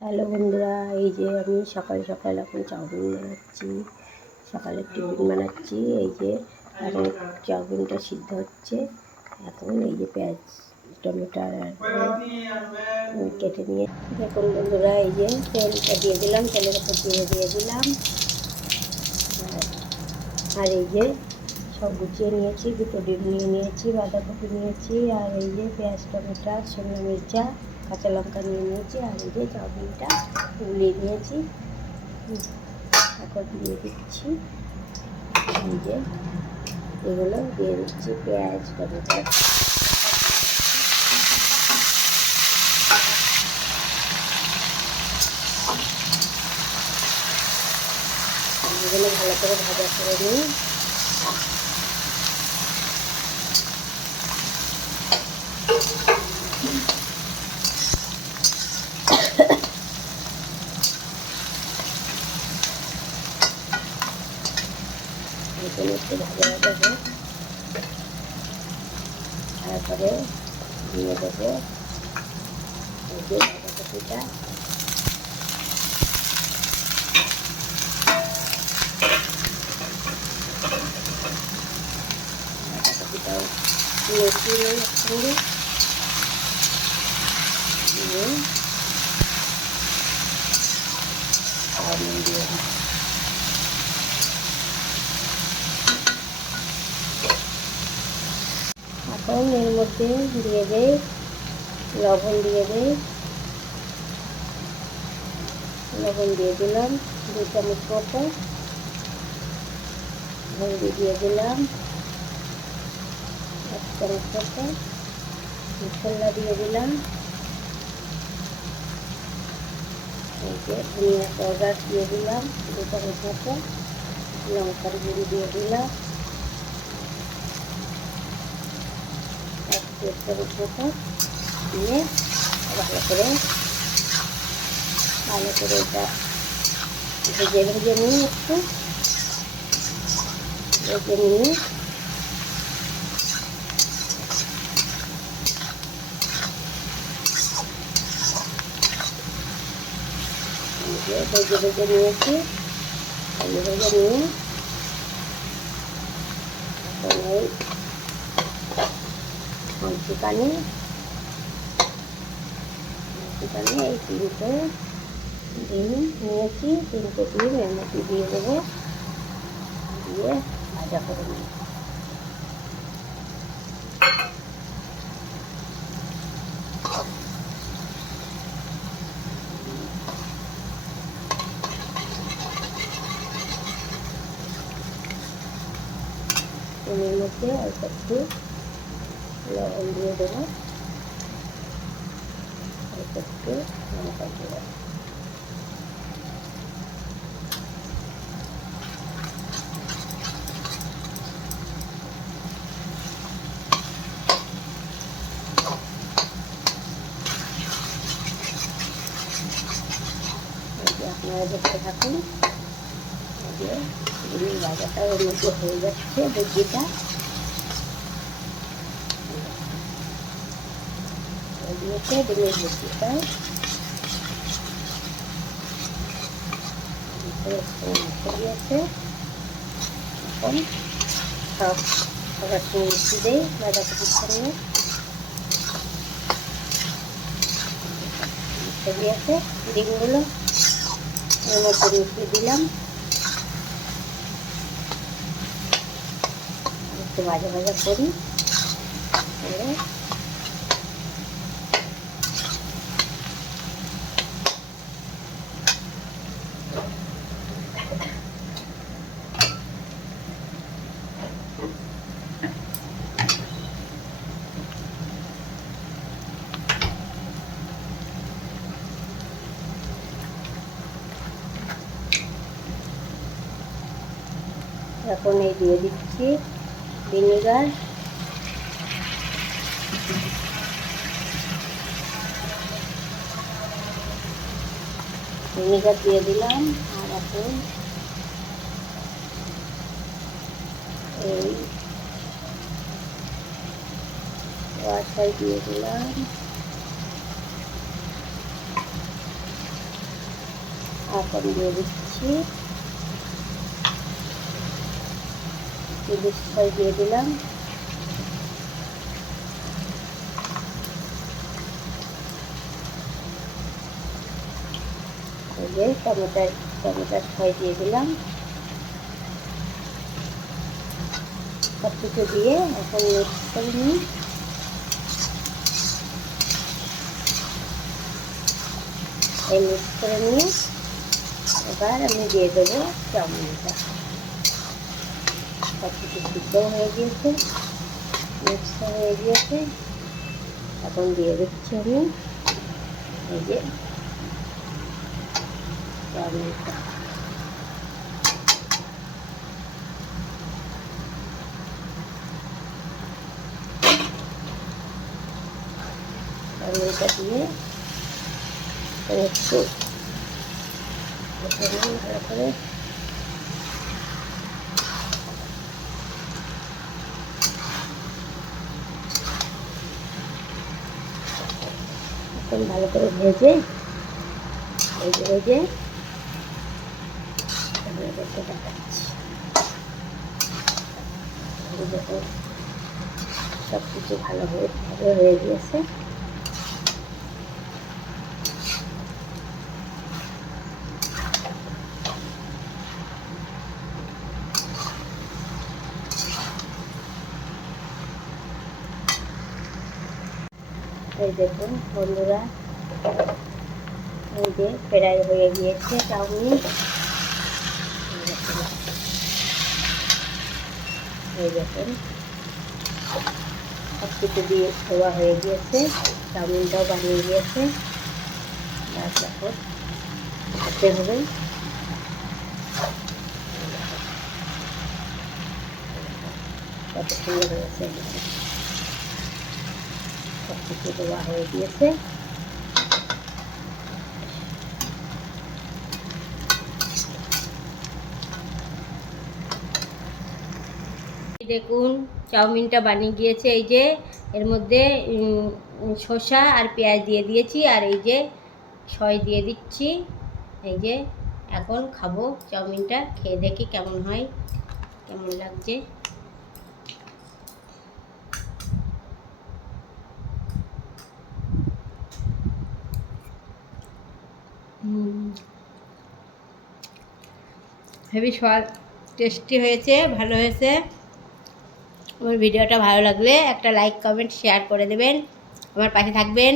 Hello বন্ধুরা, এই যে আমি সকাল সকাল এখন চাউমিন বানাচ্ছি। সকালে টিফিন বানাচ্ছি। এই যে এখন চাউমিনটা সিদ্ধ হচ্ছে। এখন এই যে পেঁয়াজ টমেটো কেটে নিয়ে দেখুন বন্ধুরা, এই যে তেলটা দিয়ে দিলাম, তেলের উপর দিয়ে দিলাম। আর এই যে সব গুছিয়ে নিয়েছি, দুটো ডিম নিয়ে নিয়েছি, বাঁধাকপি নিয়েছি, আর এই যে পেঁয়াজ টমেটো শুকনো মির্চা কাঁচা লঙ্কা নিয়ে নিয়েছি, আর এই যে চাউমিনটা গুলিয়ে নিয়েছি। এখন দিয়ে দিচ্ছি, এই যে এগুলো দিয়ে দিচ্ছি পেঁয়াজ টমেটো। এগুলো ভালো করে ভাজা করে নিই। এখানে একটু ভাজা ভাজা হোক, তারপরে দিয়ে দেবো এই যে বাঁধাকপিটা। বাঁধাকপিটাও দিয়েছি একসঙ্গে দিয়ে চাউমিন দিয়ে দিই। এখন এর মধ্যে দিয়ে দেই লবণ, লবণ দিয়ে দিলাম 2 চামচ মতো, হলদি দিয়ে দিলাম 1 চামচ মতো, মশলা দিয়ে দিলাম, এই যে ধনিয়া পাউডার দিয়ে দিলাম 2 চামচ মতো, লঙ্কার গুঁড়ি দিয়ে দিলাম 1 চামচ মতো, দিয়ে ভালো করে এটা ভেজে নিই, একটু ভেজে নিয়ে ভেজে নিয়েছি। ভেজে নিয়ে এখন এই চিকেনে এই 3টে ডিম নিয়েছি, 3টে ডিম এর মধ্যে দিয়ে দেবো, দিয়ে ভাজা করে নিই। এর মধ্যে অল্প একটু লবণ দিয়ে দেবো, অল্প একটু লঙ্কা দেবো। আপনারা দেখতে থাকুন, যে ডিমের ভাজাটা ওর মধ্যে হয়ে যাচ্ছে, ভুজিটা দিয়েছে ডিমের ভুজিটা দিয়েছে। এখন সব খাবার মিশিয়ে দেই বাঁধাকপির সঙ্গে, মিশিয়ে দিয়েছে ডিমগুলো এর মধ্যে মিশিয়ে দিলাম, একটু ভাজা ভাজা করি। এখন এই দিয়ে দিচ্ছি ভিনেগার, দিয়ে দিলাম। আর এখন এই ওয়াটার দিয়ে দিলাম, এখন দিয়ে দিচ্ছি ইলিশ ফ্রাই দিয়ে দিলাম। এই যে টমেটোর ফ্রাই দিয়ে দিলাম। সব কিছু দিয়ে এখন মিক্স করে নিই। এই মিক্স করে নিয়ে এবার আমি দিয়ে দেবো চাউমিনটা। সব কিছু সিদ্ধ হয়ে গিয়েছে, মিক্স হয়ে গিয়েছে। এখন দিয়ে দিচ্ছি আমি এই যে চাউমিনটা। চাউমিনটা দিয়ে একটু ভালো করে ভালো করে ভেজে দেখাচ্ছি। দেখুন সব কিছু ভালোভাবে হয়ে গিয়েছে। এই দেখুন বন্ধুরা, এই যে ফ্রাই হয়ে গিয়েছে চাউমিন। এই দেখুন সব কিছু দিয়ে ধোয়া হয়ে গিয়েছে, চাউমিনটাও বানিয়ে গিয়েছে। তারপর খেতে হবে। কত সুন্দর হয়েছে, সব কিছু দেওয়া হয়ে গিয়েছে। দেখুন চাউমিনটা বানিয়ে গিয়েছে। এই যে এর মধ্যে শসা আর পেঁয়াজ দিয়ে দিয়েছি, আর এই যে সয় দিয়ে দিচ্ছি। এই যে এখন খাবো চাউমিনটা, খেয়ে দেখি কেমন হয়, কেমন লাগছে। হেভি স্বাদ, টেস্টি হয়েছে, ভালো হয়েছে। আমার ভিডিওটা ভালো লাগলে একটা লাইক কমেন্ট শেয়ার করে দেবেন, আমার পাশে থাকবেন।